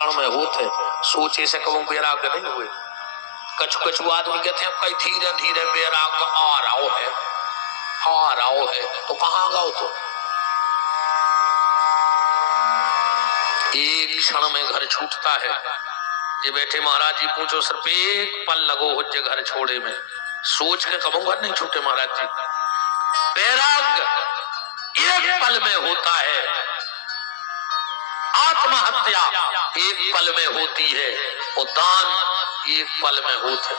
में होते सोचे से कहूँ बैराग नहीं हुए। कछु कछु आदमी कहते हैं कई धीरे धीरे बैराग आ रहा है तो कहाँ गाओ तो एक क्षण में घर छूटता है। ये बैठे महाराज जी पूछो सिर्फ एक पल लगो हो घर छोड़े में सोच के कबू घर नहीं छूटे महाराज जी। बैराग एक पल में होता है, आत्महत्या एक पल में होती है और दान एक पल में होते।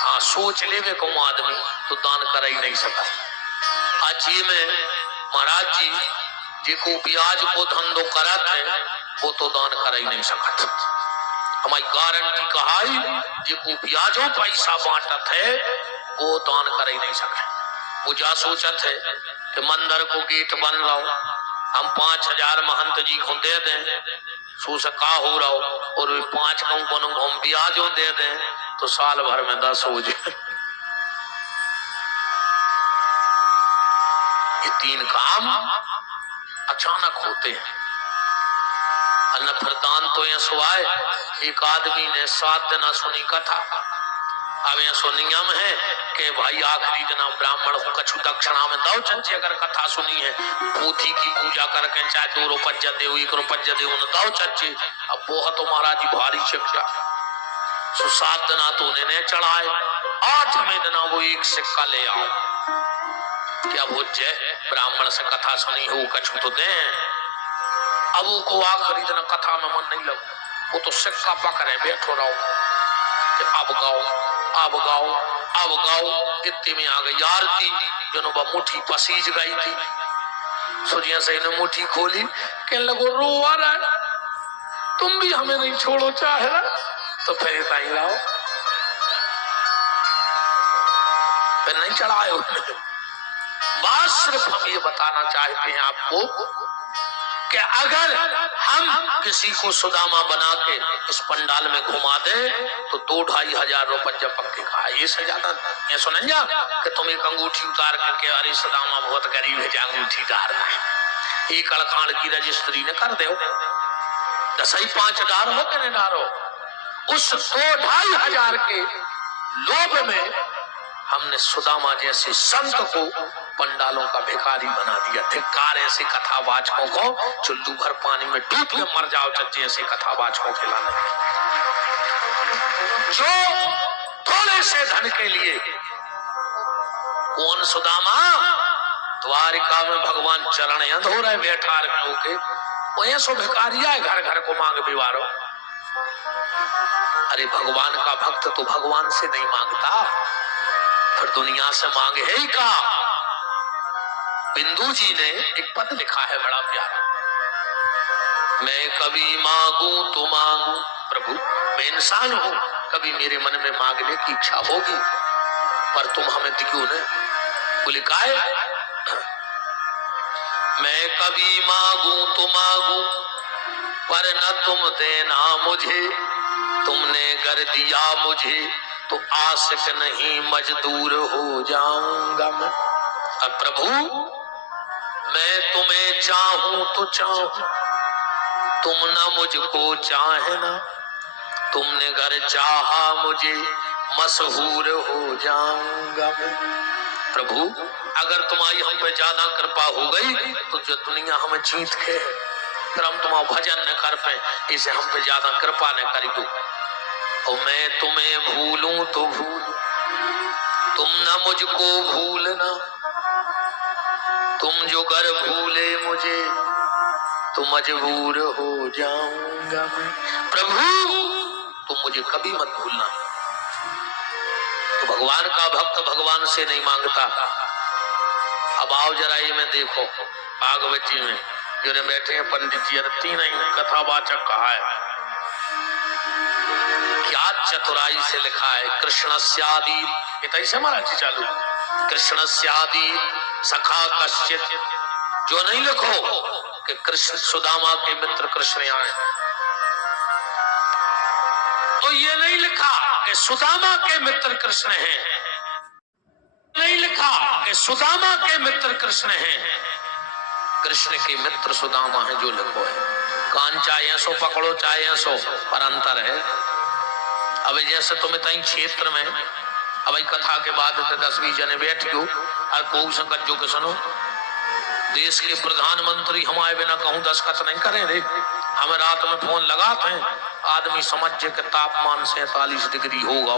हाँ सोच ले वे कहूँ आदमी तो दान कर ही नहीं सका। आज ये में महाराज जी जिको ब्याज को धंधो करत है वो तो दान कर ही नहीं सकत। हमारी गारंटी कहाई जिको ब्याजो पैसा बांटत है वो दान कर ही नहीं सके। वो जा सोचत है कि मंदिर को गेट बन रहा हो हम 5000 महंत जी को दे दें सो सका हो रहा हो और 5 को हम ब्याजो दे दें तो साल भर में 10 हो जाए। ये 3 काम अचानक होते हैं। अन्न फिर दान तो ये सुहाए। एक आदमी ने 7 दिन सुनी कथा। अब ये सो नियम है कि भाई आखिरी दिन ब्राह्मण को कछु दक्षिणा में दो चच्चे अगर कथा सुनी है पोथी की पूजा करके चाहे 2 रुपया दे 1 रुपया दे उन दो चच्चे। अब वो तो महाराज जी भारी शिक्षा 7 दिन तो उन्हें चढ़ाए 8वें दिन वो 1 सिक्का ले आओ क्या भोज्य ब्राह्मण से कथा सुनी हो कछु तो दे। अब वो को आखिरी दिन कथा में मन नहीं लगो वो तो सिक्का पकड़े बैठो रहो कि अब गाओ इतने में आ गई आरती जो मुट्ठी पसीज गई थी। सोचिया से ने मुट्ठी खोली कहने लगो रो आ रहा है तुम भी हमें नहीं छोड़ो चाहे ना तो फिर इतना ही लाओ फिर नहीं चढ़ाए। बात सिर्फ हम ये बताना चाहते हैं आपको कि अगर हम किसी को सुदामा बना के इस पंडाल में घुमा दे तो 2-2.5 हजार रुपया पक्के का ये से ज्यादा ये सुन जा कि तुम एक अंगूठी उतार करके अरे सुदामा बहुत गरीब है जा अंगूठी डालना है एक अड़खाड़ की रजिस्ट्री ने कर दो तो सही 5 डारो हो कि नहीं डारो। उस 2-2.5 हजार के लोभ में हमने सुदामा जैसे संत को पंडालों का भिखारी बना दिया। धिक्कार ऐसे कथावाचकों को चुल्लू भर पानी में डूब के मर जाओ चच्चे ऐसे कथावाचकों के लाने जो थोड़े से धन के लिए। कौन सुदामा द्वारिका में भगवान चरण अंधो रहे बैठा रहे होके वो ऐसो भिखारिया है घर घर को मांग बिवारो। अरे भगवान का भक्त तो भगवान से नहीं मांगता फिर दुनिया से मांगे है ही का। बिंदु जी ने एक पद लिखा है बड़ा प्यारा। मैं कभी मांगू तो मांगू प्रभु मैं इंसान हूं कभी मेरे मन में मांगने की इच्छा होगी पर तुम हमें दियो न। बोले काहे मैं कभी मांगू तो मांगू पर न तुम देना मुझे तुमने कर दिया मुझे तो आशिक नहीं मजदूर हो जाऊंगा मैं। अब प्रभु मैं तुम्हें चाहूं तो चाहूं तुम ना मुझको चाहे ना तुमने घर चाहा मुझे मशहूर हो जाऊंगा मैं। प्रभु अगर तुम्हारी हम पे ज्यादा कृपा हो गई तो जो दुनिया हमें जीत के फिर हम तुम्हारा भजन न कर पाए इसे हम पे ज्यादा कृपा न करी दो। और मैं तुम्हें भूलूं तो भूलूं तुम ना मुझको भूलना तुम जो घर भूले मुझे तो मजबूर हो जाऊंगा मैं। प्रभु तुम मुझे कभी मत भूलना। तो भगवान का भक्त भगवान से नहीं मांगता। अब आओ जरा ये में देखो भागवत जी में जो बैठे हैं पंडित जी 3 कथावाचक कहा है क्या चतुराई से लिखा है। कृष्णस्यादि ऐसे महाराज जी चालू कृष्णस्यादि सखा कश्चित जो नहीं लिखो कि कृष्ण सुदामा के मित्र कृष्ण आए तो ये नहीं लिखा कि सुदामा के मित्र कृष्ण हैं नहीं लिखा कि सुदामा के मित्र कृष्ण हैं कृष्ण के मित्र सुदामा है जो लिखो है। कान चाहे ऐसो पकड़ो चाहे ऐसो, पर अंतर है। अब जैसे तुम्हें तई क्षेत्र में अब कथा के बाद 10-20 जने बैठ गयो और को संकट जो के सुनो, देश के प्रधानमंत्री हमारे बिना कहूं दस्खत नहीं करें रे। हमें रात में फोन लगाते हैं, आदमी समझ जे के तापमान 47 डिग्री होगा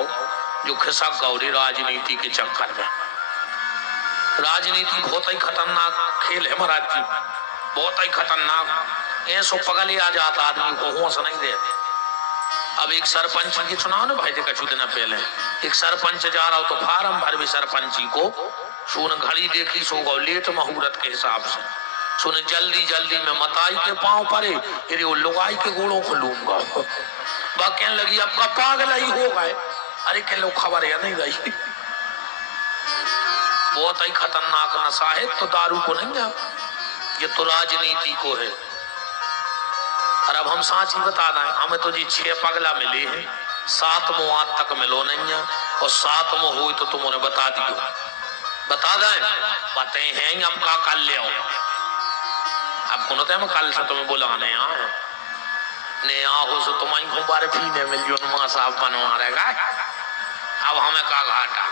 जो खिसक गौ रे राजनीति के चक्कर में। राजनीति बहुत ही खतरनाक खेल है महाराज जी, बहुत ही खतरनाक। ऐसो पगले आ जाता आदमी को होश नहीं दे। अब एक सरपंच की चुनाव ना भाई देखा दिन पहले एक सरपंच जा रहा हो तो फार्म भर भी सरपंची को सुन घड़ी देखी सो गौ लेट मुहूर्त के हिसाब से सुन जल्दी जल्दी में मताई के पांव पड़े अरे वो लुगाई के गोड़ों को लूंगा। बात कहने लगी अब का पागल ही हो गए। अरे कह लो खबर है नहीं रही। बहुत ही खतरनाक नशा है तो दारू को नहीं है, ये तो राजनीति को है। और अब हम साची बता दें, हमें तो जी 6 पगला मिले हैं, 7वां आज तक मिलो नहीं है और 7वां हुई तो तुम उन्हें बता दियो, बता दें पते हैं अब का कल ले आओ। आपको न तो कल से तुम्हें बुलाने आए ने आओ सो तुम्हारी घुमारे पीने मिल जो मां साहब बनवा रहेगा। अब हमें का घाटा।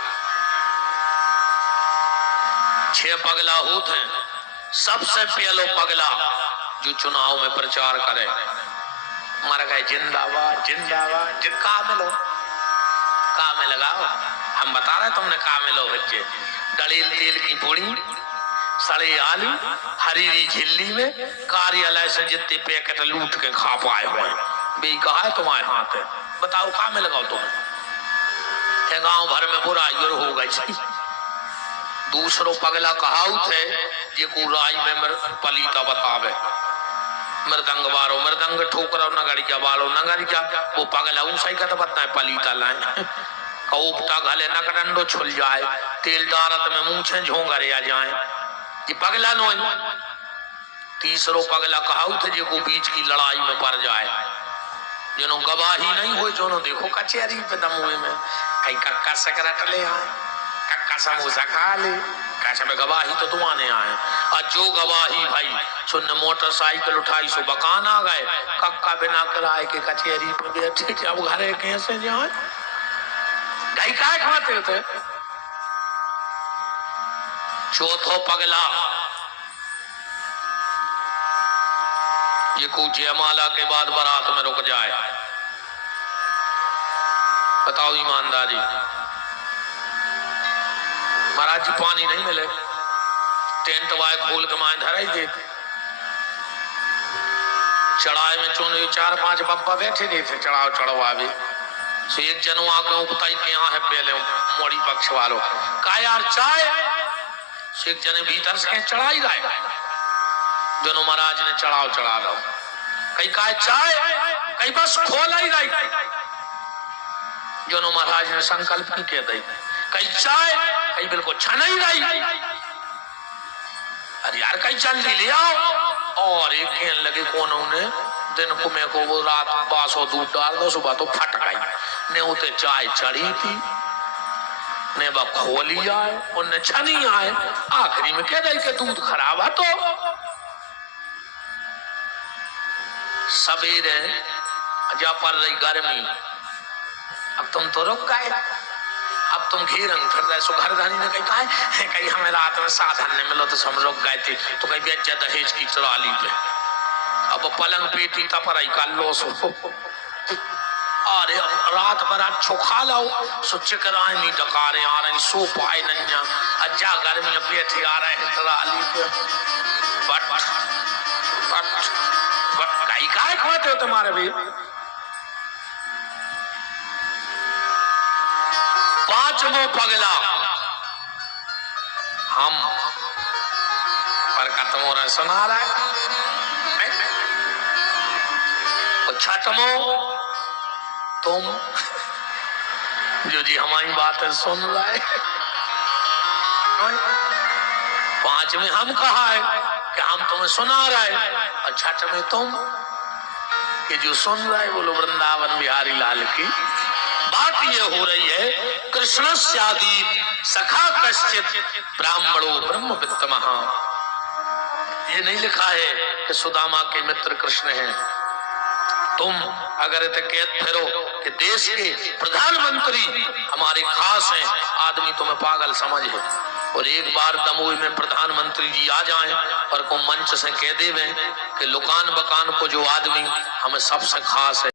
6 पगला होते हैं। सबसे पहलो पगला जो चुनाव में प्रचार करे मर गए जिंदाबाद जिंदाबाद जिनका मिलो का में लगाओ। हम बता रहे तुमने का मिलो बच्चे डलील तेल की पूड़ी सड़े आलू हरी झिल्ली में कार्यालय से जितने पैकेट लूट के खा पाए हुए बे कहा है तुम्हारे हाथ है, बताओ का में लगाओ तुम्हें। गांव भर में बुराई और हो गई। दूसरो पगला कहावत है जे को राय में पलीता बतावे मृदंग बारो मृदंग ठोकरो नगड़िया बालो नगड़िया वो पगला ऊंचाई का तो पता है पलीता लाए कौपटा घले नकडंडो छुल जाए तेल डारत में मूछे झोंगरे आ जाए ये पगला नो। तीसरो पगला कहावत है जे को बीच की लड़ाई में पड़ जाए जिनो गवाही नहीं हो जो देखो कचहरी पे दमुए में कई कक्का सकरट ले आए कक्का समोसा खा ले कैसे में गवाही तो तुम आने आए और जो गवाही भाई सुन मोटरसाइकिल उठाई सो बकान आ गए कक्का बिना किराए के कचहरी पे बैठे थे। अब घरे कैसे जाए गाय का खाते होते। चौथो पगला ये को जयमाला के बाद बारात में रुक जाए। बताओ ईमानदारी महाराज जी पानी नहीं मिले टेंट वाय खोल के माए धराई दे चढ़ाए में चुने 4-5 बप्पा बैठे नहीं थे चढ़ाव चढ़वा भी सो एक जनो आके उपताई के यहाँ है पहले मोड़ी पक्ष वालों का यार चाय सो एक जने भीतर से चढ़ाई रहे जनो महाराज ने चढ़ाव चढ़ा दो कई का चाय कई बस खोला ही रही जनो महाराज ने संकल्प की कह दी कई चाय कई बिल्कुल छना ही रही। अरे यार कई जल्दी ले आओ और एक कहने लगे कौन ने दिन को मैं को वो रात 500 दूध डाल दो सुबह तो फट गई ने उते चाय चढ़ी थी ने बा खोली आए उनने छनी आए आखिरी में कह दे के दूध खराब है तो सवेरे जा पड़ रही गर्मी अब तुम तो रुक गए अब तुम घेरंग फिर रहे सो घरदानी ने कही हमें रात में साधन नहीं मिलो तो हम रुक गए थे तो कहीं बेच दहेज की चराली पे अब पलंग पेटी तपराई कर लो सो अरे रात भर अच्छो खा लो सो चिकराए नहीं डकारे आ रही सो पाए नहीं अज्जा गर्मी बैठे आ रहे हैं चराली पे बट बट बट गाय काय खाते हो तुम्हारे भी। 5वां पगला हम पर कतमोरा सुना रहा है 6वां तुम जो जी हमारी बातें सुन रहे 5वें हम कहा है कि हम तुम्हें सुना रहे और 6वें तुम कि जो सुन रहे बोलो वृंदावन बिहारी लाल की बात ये हो रही है। कृष्ण स्यादि सखा कश्चित ब्राह्मणो ब्रह्म वित्तमः ये नहीं लिखा है कि सुदामा के मित्र कृष्ण हैं, तुम अगर इतने कहते फिरो कि देश के प्रधानमंत्री हमारे खास हैं, आदमी तुम्हें पागल समझ है। और एक बार दमोह में प्रधानमंत्री जी आ जाएं और को मंच से कह देवे कि लुकान बकान को जो आदमी हमें सबसे खास है,